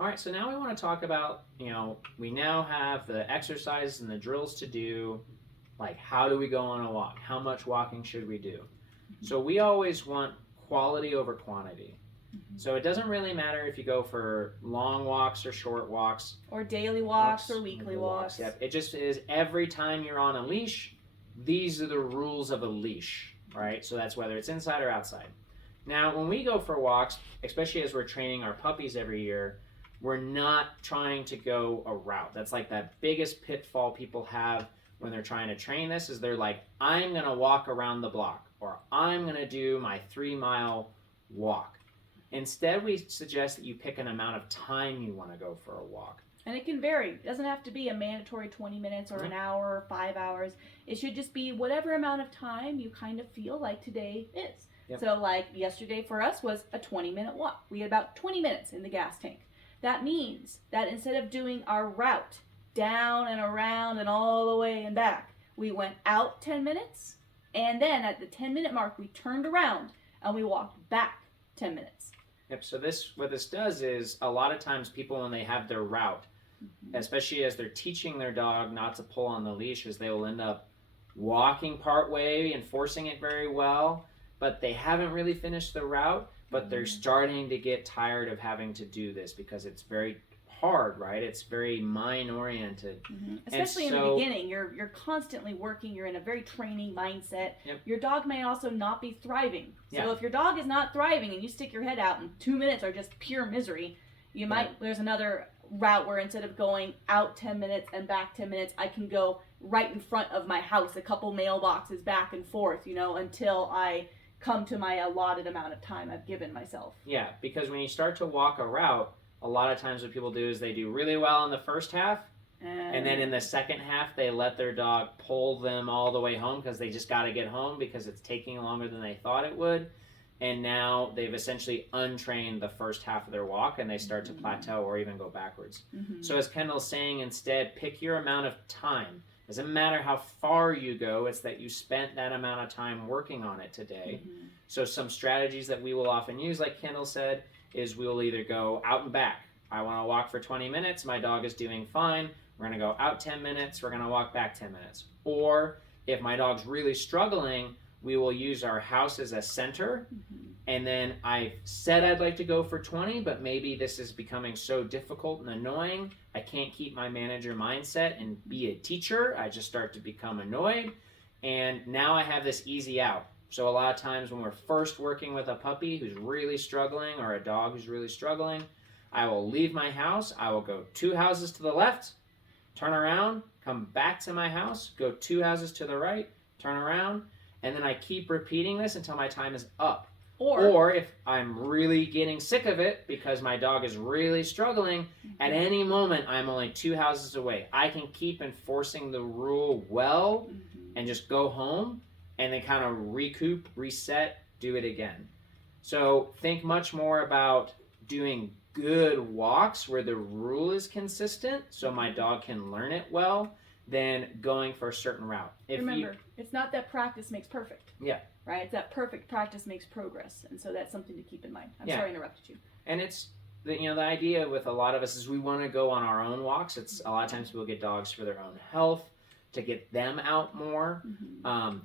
All right, so now we want to talk about, we now have the exercises and the drills to do. Like, how do we go on a walk? How much walking should we do? So we always want quality over quantity. So it doesn't really matter if you go for long walks or short walks. Or daily walks or weekly walks. Yep. It just is every time you're on a leash, these are the rules of a leash, right? So that's whether it's inside or outside. Now, when we go for walks, especially as we're training our puppies every year, we're not trying to go a route. That's like that biggest pitfall people have when they're trying to train this is they're like, I'm going to walk around the block or I'm going to do my 3-mile walk. Instead, we suggest that you pick an amount of time you want to go for a walk. And it can vary. It doesn't have to be a mandatory 20 minutes or an hour or 5 hours. It should just be whatever amount of time you kind of feel like today is. Yep. So like yesterday for us was a 20-minute walk. We had about 20 minutes in the gas tank. That means that instead of doing our route down and around and all the way and back, we went out 10 minutes, and then at the 10-minute mark, we turned around and we walked back 10 minutes. Yep, so what this does is a lot of times people, when they have their route, especially as they're teaching their dog not to pull on the leash, is they will end up walking part way and forcing it very well, but they haven't really finished the route, but they're starting to get tired of having to do this because it's very hard, right? It's very mind-oriented. Especially in the beginning, you're constantly working, you're in a very training mindset. Yep. Your dog may also not be thriving. So Yeah. if your dog is not thriving and you stick your head out and 2 minutes are just pure misery, you might, there's another route where instead of going out 10 minutes and back 10 minutes, I can go right in front of my house, a couple mailboxes back and forth, until I come to my allotted amount of time I've given myself. Yeah, because when you start to walk a route, a lot of times what people do is they do really well in the first half, and then in the second half they let their dog pull them all the way home because they just got to get home because it's taking longer than they thought it would, and now they've essentially untrained the first half of their walk and they start to plateau or even go backwards. So as Kendall's saying, instead, pick your amount of time. Doesn't matter how far you go, it's that you spent that amount of time working on it today. So some strategies that we will often use, like Kendall said, is we will either go out and back. I want to walk for 20 minutes, my dog is doing fine. We're going to go out 10 minutes, we're going to walk back 10 minutes. Or if my dog's really struggling, we will use our house as a center. And then I said I'd like to go for 20, but maybe this is becoming so difficult and annoying. I can't keep my manager mindset and be a teacher. I just start to become annoyed. And now I have this easy out. So a lot of times when we're first working with a puppy who's really struggling or a dog who's really struggling, I will leave my house. I will go 2 houses to the left, turn around, come back to my house, go 2 houses to the right, turn around, and then I keep repeating this until my time is up. Or if I'm really getting sick of it because my dog is really struggling, at any moment I'm only 2 houses away. I can keep enforcing the rule well and just go home and then kind of recoup, reset, do it again. So think much more about doing good walks where the rule is consistent so my dog can learn it well than going for a certain route. Remember, it's not that practice makes perfect. Yeah. Right? It's that perfect practice makes progress. And so that's something to keep in mind. I'm sorry I interrupted you. And it's, the idea with a lot of us is we want to go on our own walks. It's a lot of times people get dogs for their own health, to get them out more.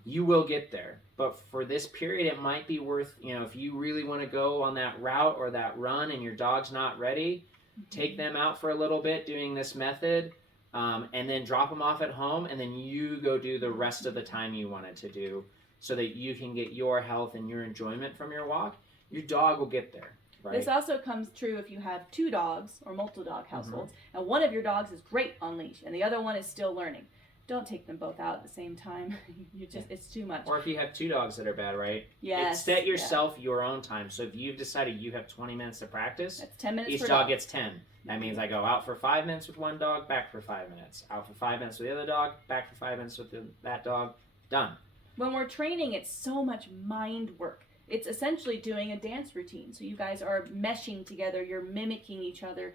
You will get there. But for this period, it might be worth, if you really want to go on that route or that run and your dog's not ready, take them out for a little bit doing this method, and then drop them off at home, and then you go do the rest of the time you wanted to do so that you can get your health and your enjoyment from your walk. Your dog will get there. Right? This also comes true if you have 2 dogs or multiple dog households, and one of your dogs is great on leash and the other one is still learning. Don't take them both out at the same time. It's too much. Or if you have 2 dogs that are bad, right? Yes. Set yourself your own time. So if you've decided you have 20 minutes to practice, that's 10 minutes each per dog gets 10. That means I go out for 5 minutes with one dog, back for 5 minutes. Out for 5 minutes with the other dog, back for 5 minutes with that dog. Done. When we're training, it's so much mind work. It's essentially doing a dance routine. So you guys are meshing together. You're mimicking each other.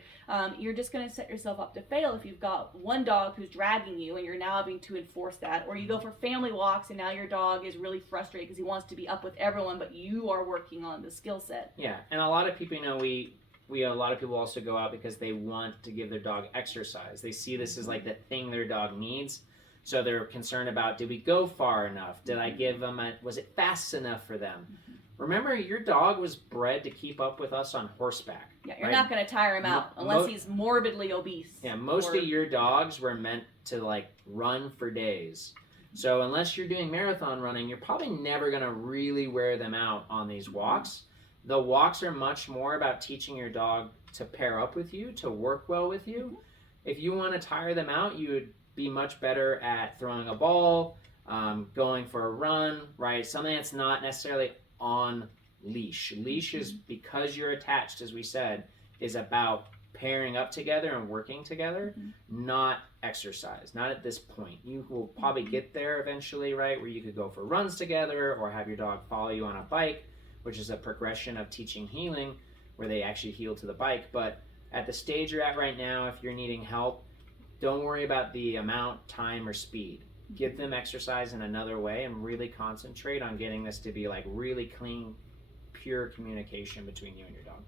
You're just going to set yourself up to fail if you've got one dog who's dragging you and you're now having to enforce that. Or you go for family walks and now your dog is really frustrated because he wants to be up with everyone, but you are working on the skill set. Yeah, and a lot of people, a lot of people also go out because they want to give their dog exercise. They see this as like the thing their dog needs. So they're concerned about, did we go far enough? Did I give them was it fast enough for them? Remember, your dog was bred to keep up with us on horseback. Yeah, you're not going to tire him out unless he's morbidly obese. Yeah, most of your dogs were meant to like run for days. So unless you're doing marathon running, you're probably never going to really wear them out on these walks. The walks are much more about teaching your dog to pair up with you, to work well with you. If you want to tire them out, you would be much better at throwing a ball, going for a run, right? Something that's not necessarily on leash. Leash is, because you're attached, as we said, is about pairing up together and working together, not exercise, not at this point. You will probably get there eventually, right, where you could go for runs together or have your dog follow you on a bike, which is a progression of teaching healing where they actually heel to the bike. But at the stage you're at right now, if you're needing help, don't worry about the amount, time, or speed. Give them exercise in another way and really concentrate on getting this to be like really clean, pure communication between you and your dog.